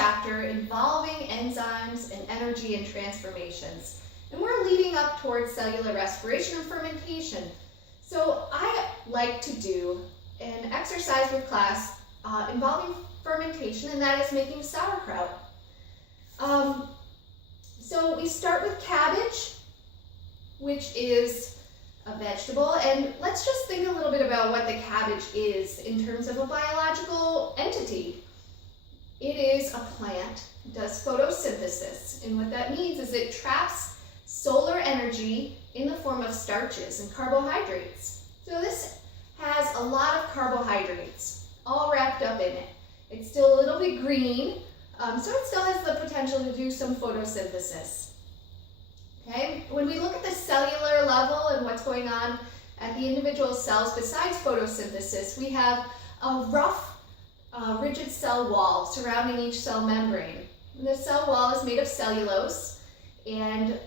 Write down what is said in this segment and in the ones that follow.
chapter involving enzymes and energy and transformations. And we're leading up towards cellular respiration and fermentation. So I like to do an exercise with class involving fermentation, and that is making sauerkraut. So we start with cabbage, which is a vegetable, and let's just think a little bit about what the cabbage is in terms of a biological entity. It is a plant, it does photosynthesis, and what that means is it traps solar energy in the form of starches and carbohydrates. So this has a lot of carbohydrates all wrapped up in it. It's still a little bit green, so it still has the potential to do some photosynthesis. Okay, when we look at the cellular level and what's going on at the individual cells besides photosynthesis, we have a rough, rigid cell wall surrounding each cell membrane. And the cell wall is made of cellulose and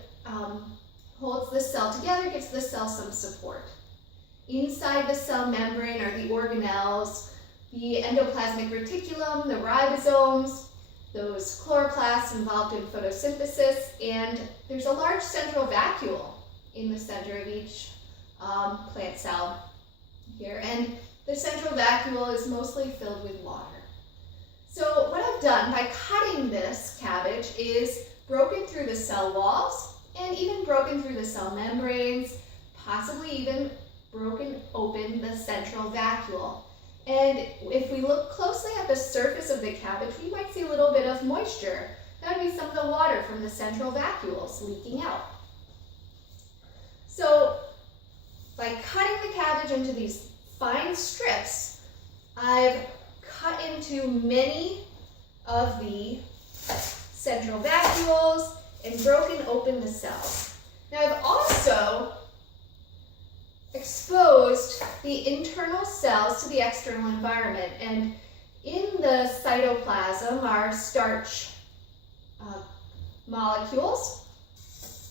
holds the cell together, gives the cell some support. Inside the cell membrane are the organelles, the endoplasmic reticulum, the ribosomes, those chloroplasts involved in photosynthesis, and there's a large central vacuole in the center of each plant cell here, and the central vacuole is mostly filled with water. So what I've done by cutting this cabbage is broken through the cell walls and even broken through the cell membranes, possibly even broken open the central vacuole. And if we look closely at the surface of the cabbage, we might see a little bit of moisture. That would be some of the water from the central vacuoles leaking out. So by cutting the cabbage into these fine strips, I've cut into many of the central vacuoles and broken open the cells. Now I've also exposed the internal cells to the external environment, and in the cytoplasm are starch molecules,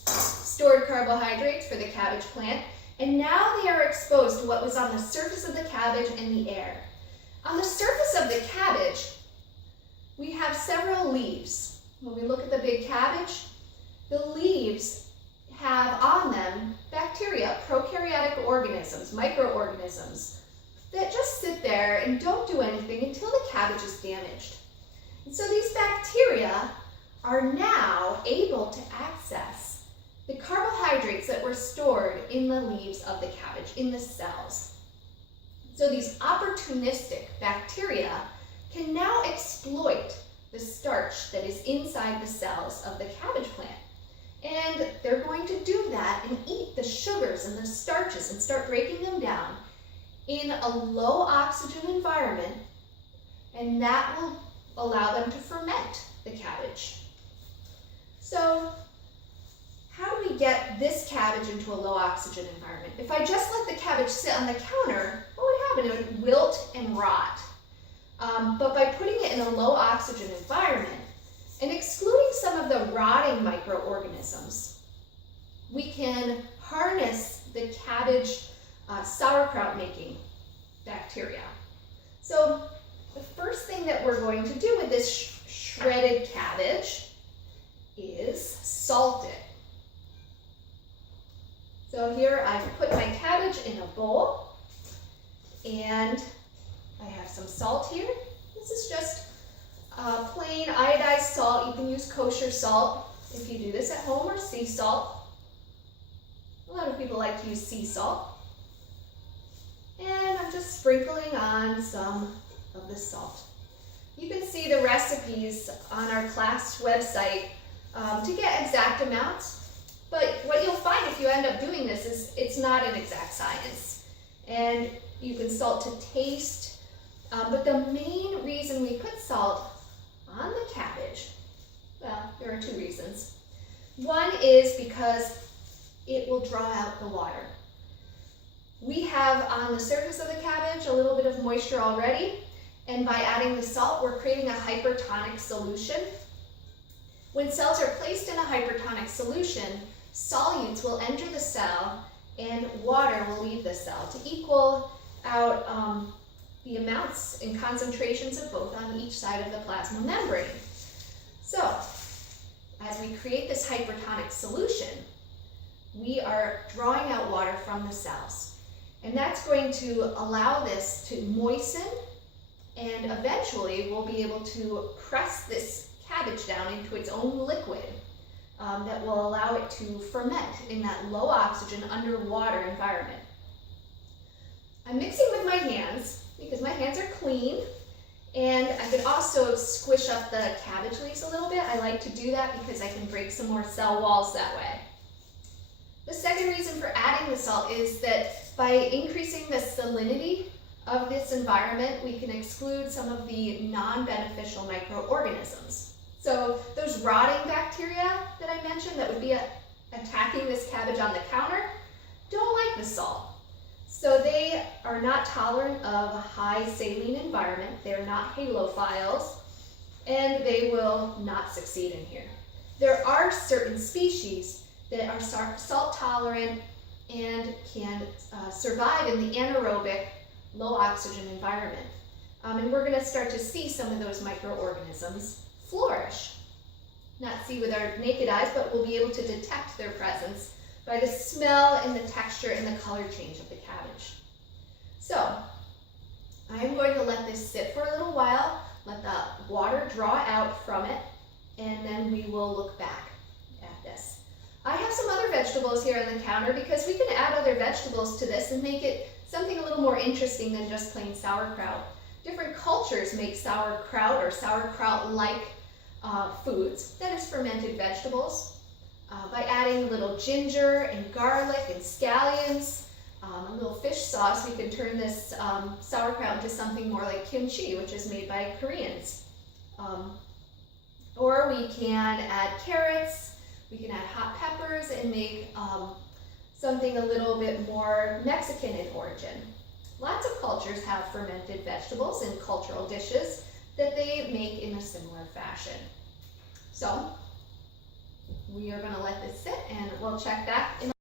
stored carbohydrates for the cabbage plant, and now they are exposed to what was on the surface of the cabbage and the air. On the surface of the cabbage, we have several leaves. When we look at the big cabbage, the leaves have on them bacteria, prokaryotic organisms, microorganisms, that just sit there and don't do anything until the cabbage is damaged. And so these bacteria are now able to access the carbohydrates that were stored in the leaves of the cabbage, in the cells. So these opportunistic bacteria can now exploit the starch that is inside the cells of the cabbage plant. And they're going to do that and eat the sugars and the starches and start breaking them down in a low oxygen environment, and that will allow them to ferment the cabbage. So how do we get this cabbage into a low oxygen environment? If I just let the cabbage sit on the counter, what would happen? It would wilt and rot. But by putting it in a low oxygen environment and excluding some of the rotting microorganisms, we can harness the cabbage sauerkraut making bacteria. So the first thing that we're going to do with this shredded cabbage is salt it. So here I've put my cabbage in a bowl, and I have some salt here. This is just plain iodized salt. You can use kosher salt if you do this at home, or sea salt. A lot of people like to use sea salt. And I'm just sprinkling on some of the salt. You can see the recipes on our class website to get exact amounts. But what you'll find if you end up doing this is it's not an exact science. And you can salt to taste. But the main reason we put salt on the cabbage, well, there are two reasons. One is because it will draw out the water. We have on the surface of the cabbage a little bit of moisture already, and by adding the salt, we're creating a hypertonic solution. When cells are placed in a hypertonic solution, solutes will enter the cell and water will leave the cell to equal out the amounts and concentrations of both on each side of the plasma membrane. So, as we create this hypertonic solution, we are drawing out water from the cells. And that's going to allow this to moisten, and eventually we'll be able to press this cabbage down into its own liquid that will allow it to ferment in that low oxygen underwater environment. I'm mixing with my hands because my hands are clean, and I could also squish up the cabbage leaves a little bit. I like to do that because I can break some more cell walls that way. The second reason for adding the salt is that by increasing the salinity of this environment, we can exclude some of the non-beneficial microorganisms. So those rotting bacteria that I mentioned that would be attacking this cabbage on the counter don't like the salt. So they are not tolerant of a high saline environment, they're not halophiles, and they will not succeed in here. There are certain species that are salt tolerant and can survive in the anaerobic low oxygen environment. And we're going to start to see some of those microorganisms flourish. Not see with our naked eyes, but we'll be able to detect their presence by the smell and the texture and the color change of the cabbage. So, I'm going to let this sit for a little while, let the water draw out from it, and then we will look back at this. I have some other vegetables here on the counter because we can add other vegetables to this and make it something a little more interesting than just plain sauerkraut. Different cultures make sauerkraut or sauerkraut-like foods, that is fermented vegetables, by adding a little ginger and garlic and scallions, a little fish sauce. We can turn this sauerkraut into something more like kimchi, which is made by Koreans. Or we can add carrots, we can add hot peppers and make something a little bit more Mexican in origin. Lots of cultures have fermented vegetables in cultural dishes that they make in a similar fashion. So we are going to let this sit and we'll check back in